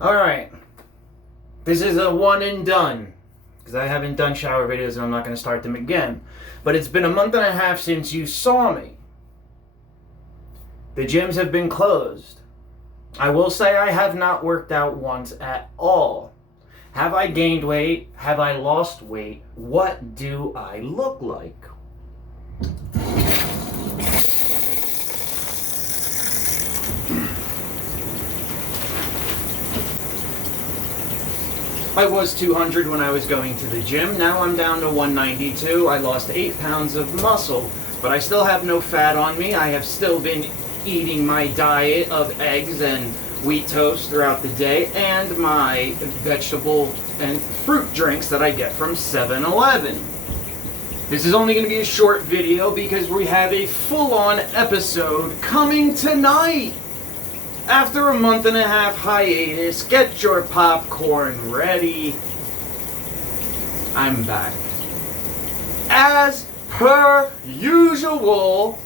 Alright, this is a one and done, because I haven't done shower videos and I'm not going to start them again. But it's been a month and a half since you saw me. The gyms have been closed. I will say I have not worked out once at all. Have I gained weight? Have I lost weight? What do I look like? I was 200 when I was going to the gym. Now I'm down to 192. I lost 8 pounds of muscle, but I still have no fat on me. I have still been eating my diet of eggs and wheat toast throughout the day and my vegetable and fruit drinks that I get from 7-Eleven. This is only going to be a short video because we have a full-on episode coming tonight. After a month and a half hiatus, get your popcorn ready. I'm back. As per usual,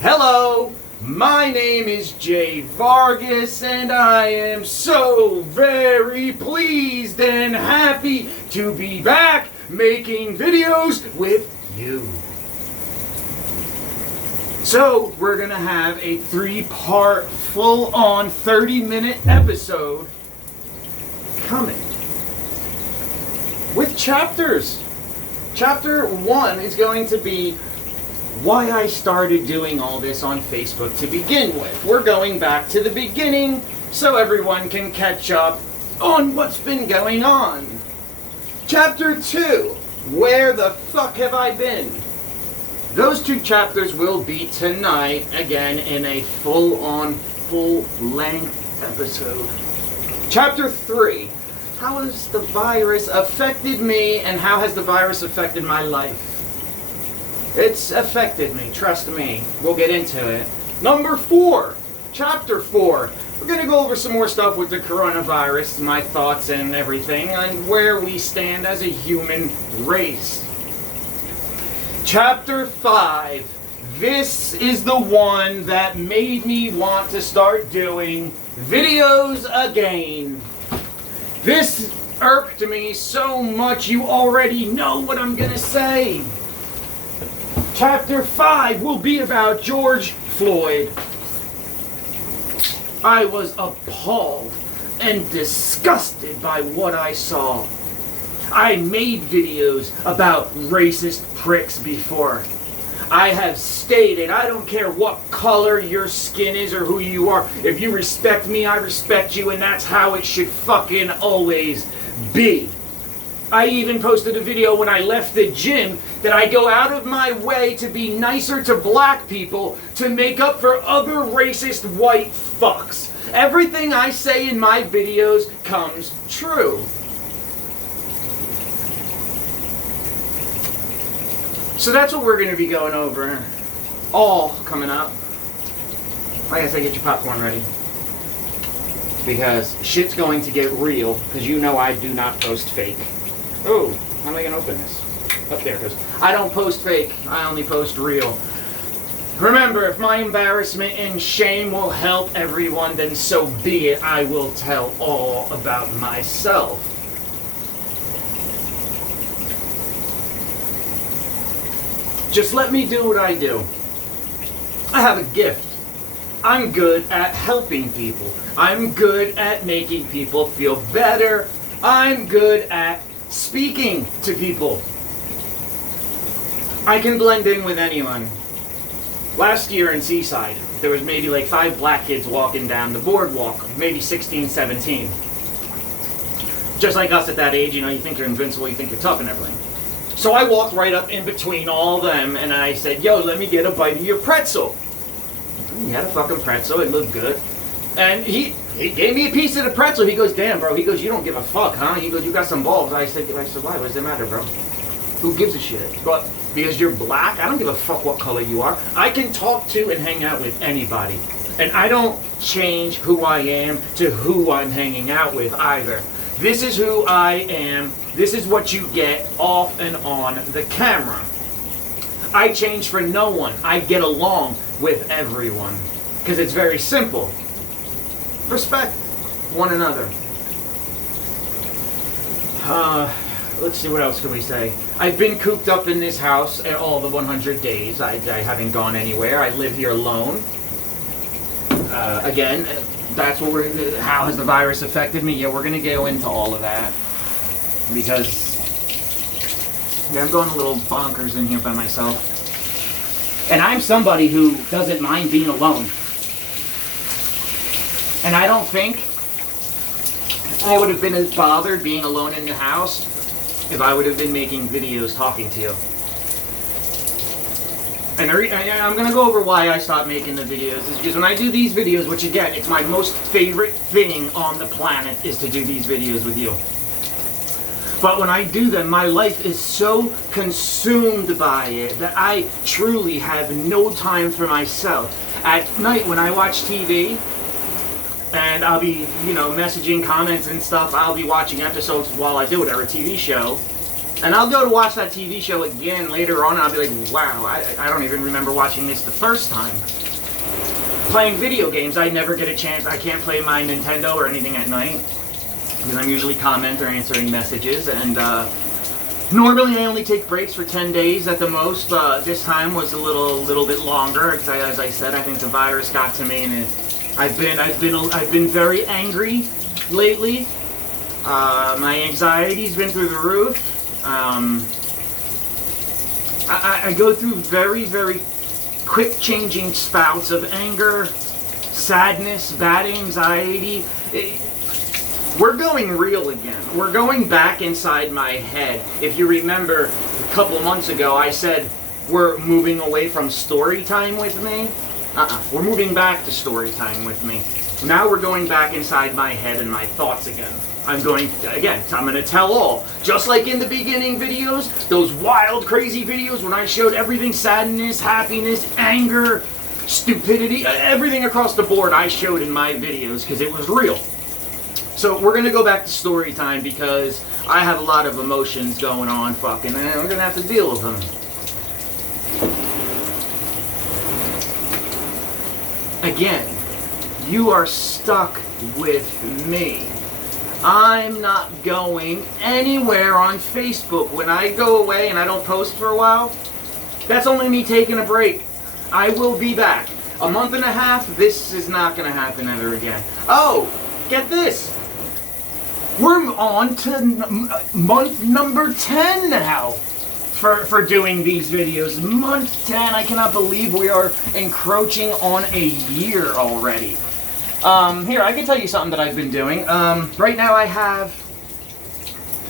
hello, my name is Jay Vargas and I am so very pleased and happy to be back making videos with you. So, we're going to have a 3-part, full-on, 30-minute episode coming with chapters. Chapter 1 is going to be why I started doing all this on Facebook to begin with. We're going back to the beginning so everyone can catch up on what's been going on. Chapter 2, where the fuck have I been? Those 2 chapters will be tonight, again, in a full-on, full-length episode. Chapter 3, how has the virus affected me and how has the virus affected my life? It's affected me, trust me. We'll get into it. Number 4, Chapter 4. We're going to go over some more stuff with the coronavirus, my thoughts and everything, and where we stand as a human race. Chapter 5. This is the one that made me want to start doing videos again. This irked me so much you already know what I'm going to say. Chapter 5 will be about George Floyd. I was appalled and disgusted by what I saw. I made videos about racist pricks before. I have stated, I don't care what color your skin is or who you are. If you respect me, I respect you, and that's how it should fucking always be. I even posted a video when I left the gym that I go out of my way to be nicer to black people to make up for other racist white fucks. Everything I say in my videos comes true. So that's what we're going to be going over. All coming up. Like I said, get your popcorn ready. Because shit's going to get real. Because you know I do not post fake. Oh, how am I going to open this? Up there it goes. I don't post fake. I only post real. Remember, if my embarrassment and shame will help everyone, then so be it. I will tell all about myself. Just let me do what I do. I have a gift. I'm good at helping people. I'm good at making people feel better. I'm good at speaking to people. I can blend in with anyone. Last year in Seaside, there was maybe like 5 black kids walking down the boardwalk, maybe 16, 17. Just like us at that age, you know, you think you're invincible, you think you're tough and everything. So I walked right up in between all of them and I said, yo, let me get a bite of your pretzel. He had a fucking pretzel, it looked good. And he gave me a piece of the pretzel. He goes, damn, bro. He goes, you don't give a fuck, huh? He goes, you got some balls. I said, why? What does it matter, bro? Who gives a shit? But because you're black, I don't give a fuck what color you are. I can talk to and hang out with anybody. And I don't change who I am to who I'm hanging out with either. This is who I am. This is what you get off and on the camera. I change for no one. I get along with everyone. Because it's very simple. Respect. one another. Let's see, what else can we say? I've been cooped up in this house all the 100 days. I haven't gone anywhere. I live here alone. Again, that's what how has the virus affected me? Yeah, we're going to go into all of that. Because I'm going a little bonkers in here by myself. And I'm somebody who doesn't mind being alone. And I don't think I would have been as bothered being alone in the house if I would have been making videos talking to you. And I'm going to go over why I stopped making the videos. Is because when I do these videos, which again, it's my most favorite thing on the planet, is to do these videos with you. But when I do them, my life is so consumed by it that I truly have no time for myself. At night when I watch TV, and I'll be, messaging comments and stuff, I'll be watching episodes while I do whatever TV show. And I'll go to watch that TV show again later on, and I'll be like, wow, I don't even remember watching this the first time. Playing video games, I never get a chance. I can't play my Nintendo or anything at night, because I'm usually commenting or answering messages. And normally I only take breaks for 10 days at the most. This time was a little bit longer, because as I said, I think the virus got to me, and I've been very angry lately. My anxiety's been through the roof. I go through very, very quick changing spouts of anger, sadness, bad anxiety. We're going real again. We're going back inside my head. If you remember, a couple months ago, I said we're moving away from story time with me. We're moving back to story time with me. Now we're going back inside my head and my thoughts again. I'm going to tell all. Just like in the beginning videos, those wild, crazy videos when I showed everything, sadness, happiness, anger, stupidity, everything across the board I showed in my videos because it was real. So we're going to go back to story time because I have a lot of emotions going on and we're going to have to deal with them. Again, you are stuck with me. I'm not going anywhere on Facebook. When I go away and I don't post for a while, that's only me taking a break. I will be back. A month and a half, this is not going to happen ever again. Oh, get this. We're on to month number 10 now for doing these videos. Month 10, I cannot believe we are encroaching on a year already. Here, I can tell you something that I've been doing. Right now I have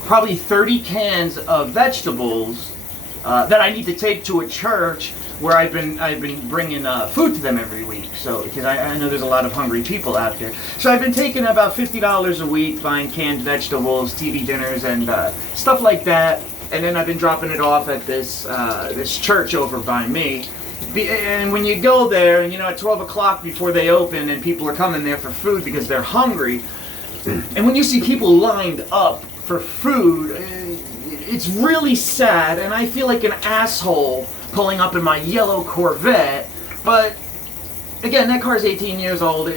probably 30 cans of vegetables that I need to take to a church where I've been bringing food to them every week. So, because I know there's a lot of hungry people out there. So I've been taking about $50 a week, buying canned vegetables, TV dinners, and stuff like that. And then I've been dropping it off at this church over by me. And when you go there, and at 12 o'clock before they open, and people are coming there for food because they're hungry, and when you see people lined up for food, it's really sad, and I feel like an asshole pulling up in my yellow Corvette. But again, that car's 18 years old.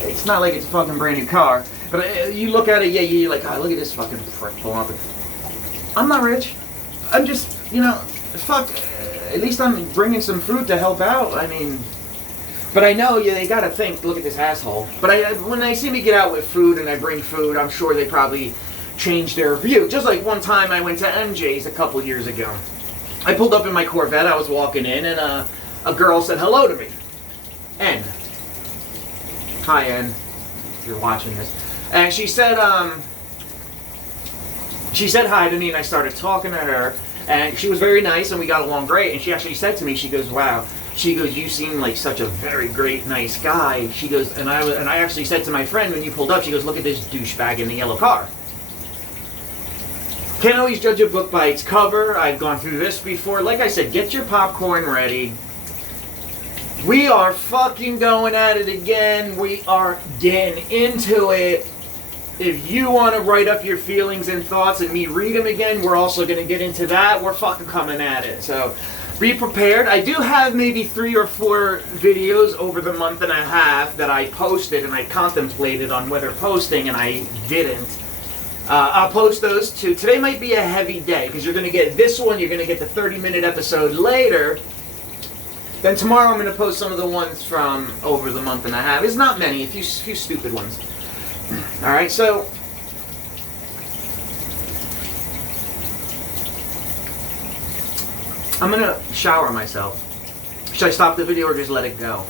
It's not like it's a fucking brand new car. But you look at it, you're like, oh, look at this fucking prick pulling up. I'm not rich. I'm just, fuck. At least I'm bringing some food to help out. I mean, but I know they gotta think, look at this asshole. But when they see me get out with food and I bring food, I'm sure they probably change their view. Just like one time I went to MJ's a couple years ago. I pulled up in my Corvette, I was walking in, and a girl said hello to me. N. Hi, N, if you're watching this. And she said hi to me, and I started talking to her. And she was very nice, and we got along great. And she actually said to me, she goes, wow. She goes, you seem like such a very great, nice guy. She goes, and I actually said to my friend when you pulled up, she goes, look at this douchebag in the yellow car. Can't always judge a book by its cover. I've gone through this before. Like I said, get your popcorn ready. We are fucking going at it again. We are getting into it. If you want to write up your feelings and thoughts and me read them again, we're also going to get into that. We're fucking coming at it. So be prepared. I do have maybe 3 or 4 videos over the month and a half that I posted and I contemplated on whether posting and I didn't. I'll post those too. Today might be a heavy day because you're going to get this one, you're going to get the 30-minute episode later. Then tomorrow I'm going to post some of the ones from over the month and a half. It's not many, a few stupid ones. Alright, so I'm going to shower myself. Should I stop the video or just let it go?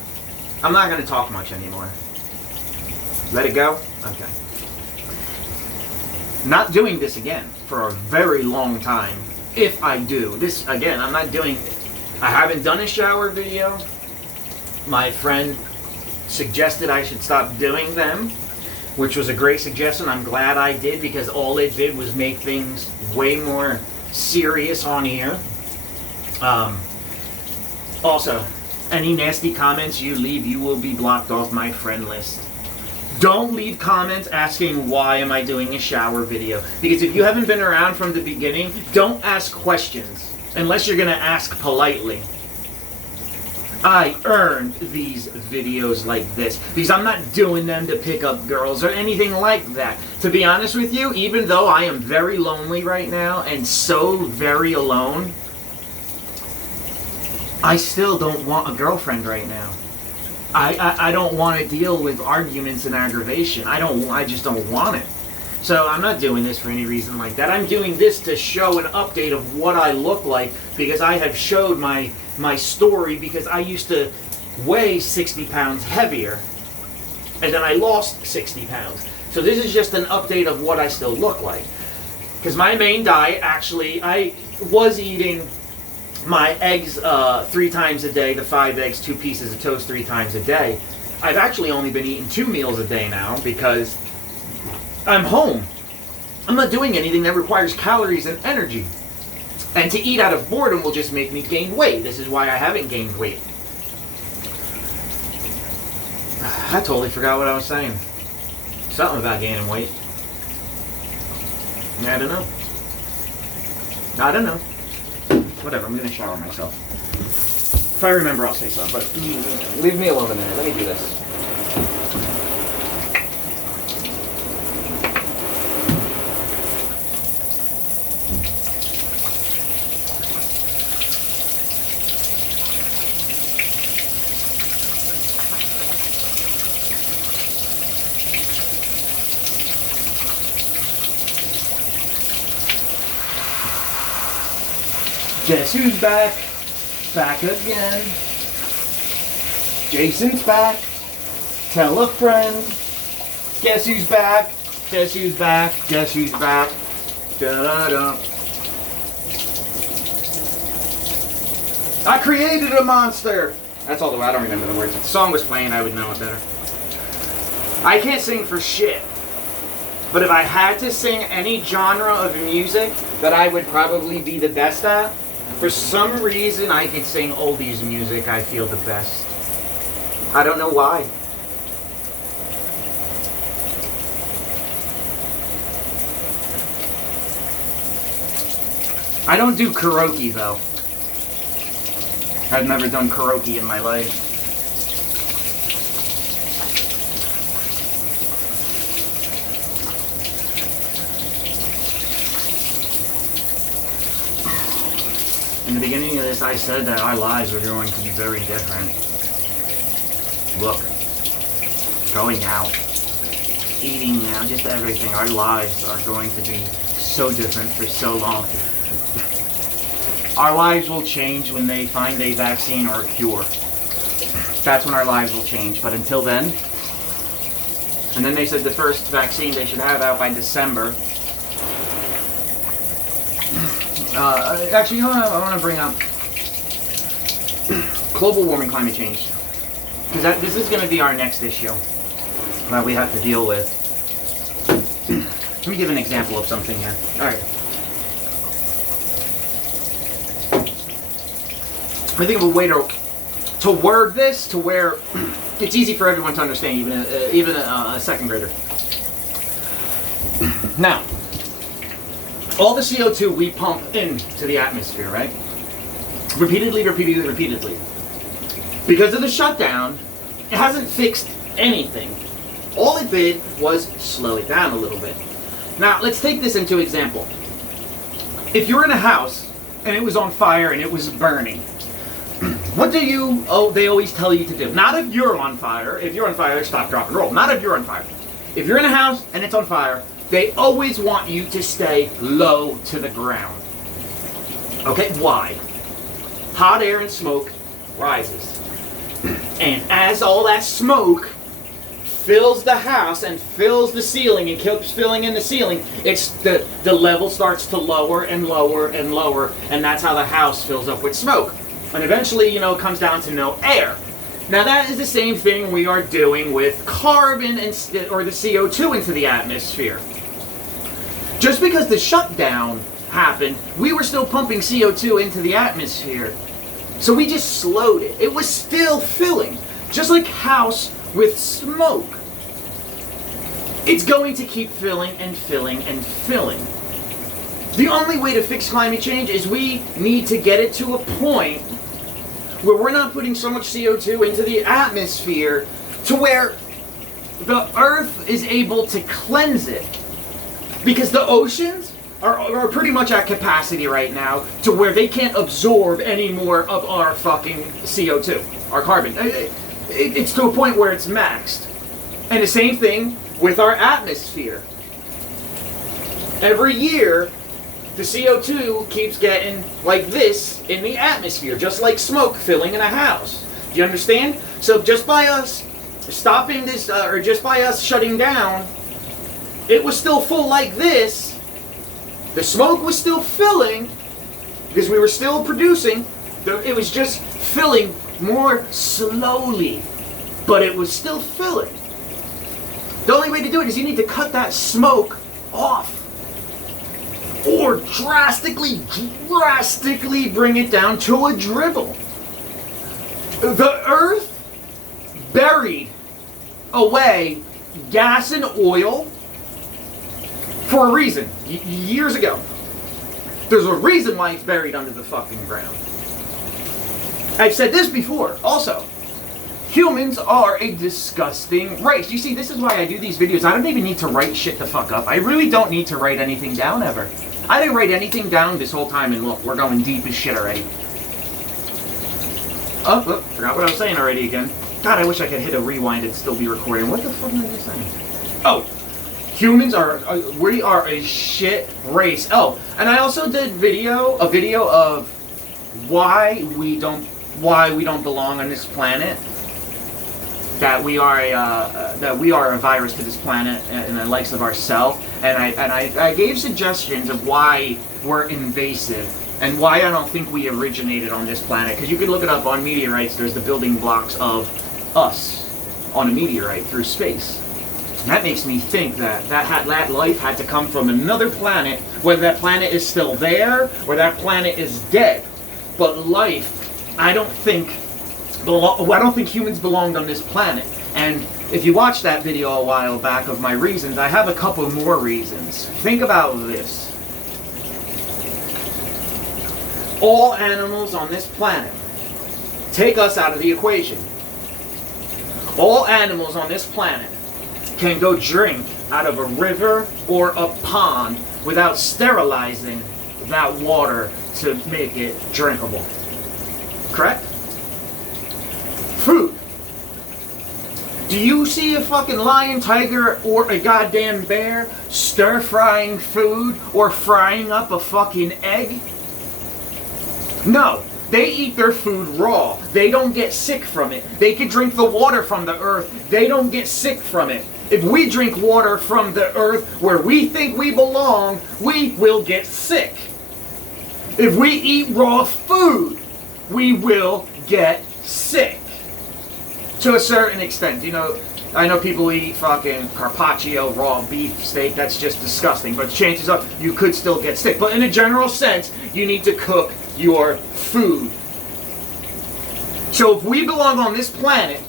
I'm not going to talk much anymore. Let it go? Okay. Not doing this again for a very long time. If I do. This, again, I'm not doing... I haven't done a shower video. My friend suggested I should stop doing them, which was a great suggestion. I'm glad I did because all it did was make things way more serious on here. Also, any nasty comments you leave, you will be blocked off my friend list. Don't leave comments asking why am I doing a shower video. Because if you haven't been around from the beginning, don't ask questions unless you're going to ask politely. I earned these videos like this because I'm not doing them to pick up girls or anything like that. To be honest with you, even though I am very lonely right now and so very alone, I still don't want a girlfriend right now. I don't want to deal with arguments and aggravation. I just don't want it. So I'm not doing this for any reason like that. I'm doing this to show an update of what I look like because I have showed my story because I used to weigh 60 pounds heavier and then I lost 60 pounds. So this is just an update of what I still look like. Because my main diet, actually, I was eating my eggs 3 times a day, the 5 eggs, 2 pieces of toast 3 times a day. I've actually only been eating 2 meals a day now because I'm home. I'm not doing anything that requires calories and energy. And to eat out of boredom will just make me gain weight. This is why I haven't gained weight. I totally forgot what I was saying. Something about gaining weight. I don't know. I don't know. Whatever, I'm going to shower myself. If I remember, I'll say so, but leave me alone a minute. Let me do this. Guess who's back? Back again. Jason's back. Tell a friend. Guess who's back? Guess who's back? Guess who's back? Da-da-da. I created a monster! That's all the way. I don't remember the words. If the song was playing, I would know it better. I can't sing for shit. But if I had to sing any genre of music that I would probably be the best at, for some reason, I can sing oldies music. I feel the best. I don't know why. I don't do karaoke, though. I've never done karaoke in my life. In the beginning of this, I said that our lives were going to be very different. Look, going out, eating now, just everything. Our lives are going to be so different for so long. Our lives will change when they find a vaccine or a cure. That's when our lives will change. But until then, and then they said the first vaccine they should have out by December. Actually, you know what I want to bring up? Global warming, climate change. Because this is going to be our next issue that we have to deal with. Let me give an example of something here. Alright. I think of a way to word this to where it's easy for everyone to understand, even a second grader. Now, all the CO2 we pump into the atmosphere, right? Repeatedly. Because of the shutdown, it hasn't fixed anything. All it did was slow it down a little bit. Now, let's take this into example. If you're in a house and it was on fire and it was burning, what do they always tell you to do? Not if you're on fire. If you're on fire, stop, drop, and roll. Not if you're on fire. If you're in a house and it's on fire, they always want you to stay low to the ground. Okay, why? Hot air and smoke rises. And as all that smoke fills the house and fills the ceiling and keeps filling in the ceiling, it's the level starts to lower and lower and lower, and that's how the house fills up with smoke. And eventually, it comes down to no air. Now that is the same thing we are doing with carbon or the CO2 into the atmosphere. Just because the shutdown happened, we were still pumping CO2 into the atmosphere. So we just slowed it. It was still filling, just like house with smoke. It's going to keep filling and filling and filling. The only way to fix climate change is we need to get it to a point where we're not putting so much CO2 into the atmosphere to where the Earth is able to cleanse it. Because the oceans are pretty much at capacity right now to where they can't absorb any more of our fucking CO2, our carbon. It's to a point where it's maxed. And the same thing with our atmosphere. Every year, the CO2 keeps getting like this in the atmosphere, just like smoke filling in a house. Do you understand? So just by us stopping this, or just by us shutting down, it was still full like this. The smoke was still filling because we were still producing. It was just filling more slowly, but it was still filling. The only way to do it is you need to cut that smoke off. Or drastically bring it down to a dribble. The Earth buried away gas and oil for a reason, years ago. There's a reason why it's buried under the fucking ground. I've said this before, also. Humans are a disgusting race. You see, this is why I do these videos. I don't even need to write shit the fuck up. I really don't need to write anything down ever. I didn't write anything down this whole time, and look, we're going deep as shit already. Oh, look, forgot what I was saying already again. God, I wish I could hit a rewind and still be recording. What the fuck am I just saying? Oh, humans we are a shit race. Oh, and I also did a video of why we don't belong on this planet. That we are a virus to this planet and the likes of ourselves, and I gave suggestions of why we're invasive and why I don't think we originated on this planet. Because you can look it up on meteorites. There's the building blocks of us on a meteorite through space. And that makes me think that life had to come from another planet, whether that planet is still there or that planet is dead. But life, I don't think humans belonged on this planet. And if you watched that video a while back of my reasons, I have a couple more reasons. Think about this. All animals on this planet, take us out of the equation. All animals on this planet can go drink out of a river or a pond without sterilizing that water to make it drinkable. Correct? Food. Do you see a fucking lion, tiger, or a goddamn bear stir-frying food or frying up a fucking egg? No. They eat their food raw. They don't get sick from it. They can drink the water from the earth. They don't get sick from it. If we drink water from the earth where we think we belong, we will get sick. If we eat raw food, we will get sick. To a certain extent, I know people eat fucking carpaccio, raw beef steak, that's just disgusting, but chances are you could still get sick. But in a general sense, you need to cook your food. So if we belong on this planet,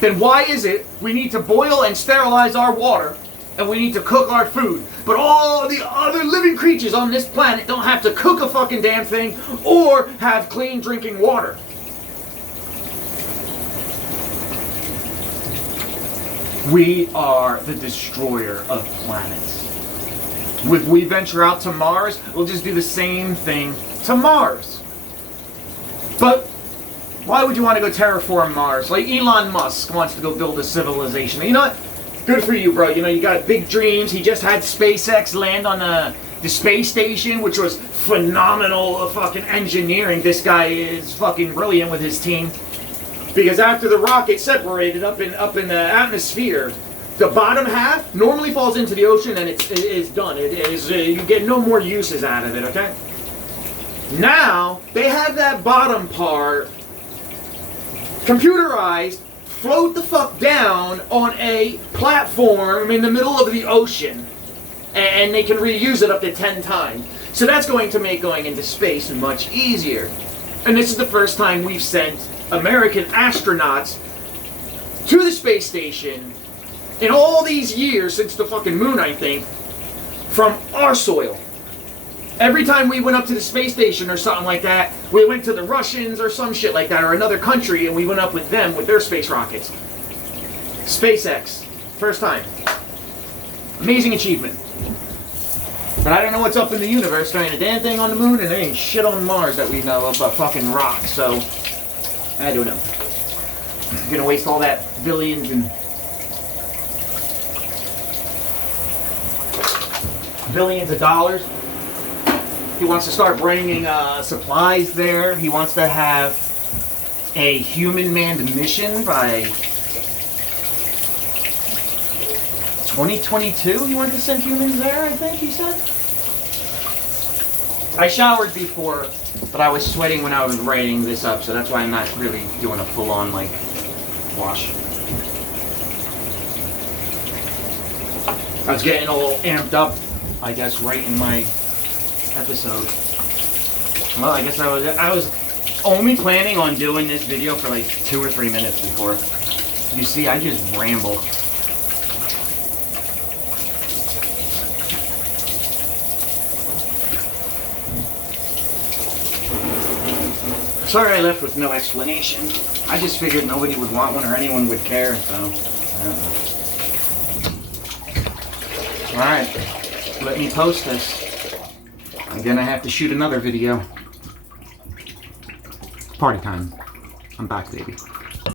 then why is it we need to boil and sterilize our water and we need to cook our food. But all the other living creatures on this planet don't have to cook a fucking damn thing or have clean drinking water. We are the destroyer of planets. If we venture out to Mars, we'll just do the same thing to Mars. But why would you want to go terraform Mars? Like Elon Musk wants to go build a civilization. You know what? Good for you, bro. You know, you got big dreams. He just had SpaceX land on the space station, which was phenomenal fucking engineering. This guy is fucking brilliant with his team. Because after the rocket separated up in the atmosphere, the bottom half normally falls into the ocean and it is done. It is you get no more uses out of it, okay? Now, they have that bottom part computerized, float the fuck down on a platform in the middle of the ocean. And they can reuse it up to 10 times. So that's going to make going into space much easier. And this is the first time we've sent American astronauts to the space station in all these years since the fucking moon, I think, from our soil. Every time we went up to the space station or something like that, we went to the Russians or some shit like that, or another country, and we went up with them with their space rockets. SpaceX, first time. Amazing achievement. But I don't know what's up in the universe. There ain't a damn thing on the moon, and there ain't shit on Mars that we know of but fucking rocks, so I don't know. I'm gonna waste all that billions and billions of dollars. He wants to start bringing supplies there. He wants to have a human-manned mission by 2022. He wanted to send humans there, I think he said. I showered before, but I was sweating when I was writing this up, so that's why I'm not really doing a full-on, like, wash. I was getting a little amped up, I guess, right in my episode. Well, I guess I was only planning on doing this video for like 2 or 3 minutes before. You see, I just ramble. Sorry I left with no explanation. I just figured nobody would want one or anyone would care, so I don't know. Alright, let me post this. I'm gonna have to shoot another video. Party time. I'm back, baby.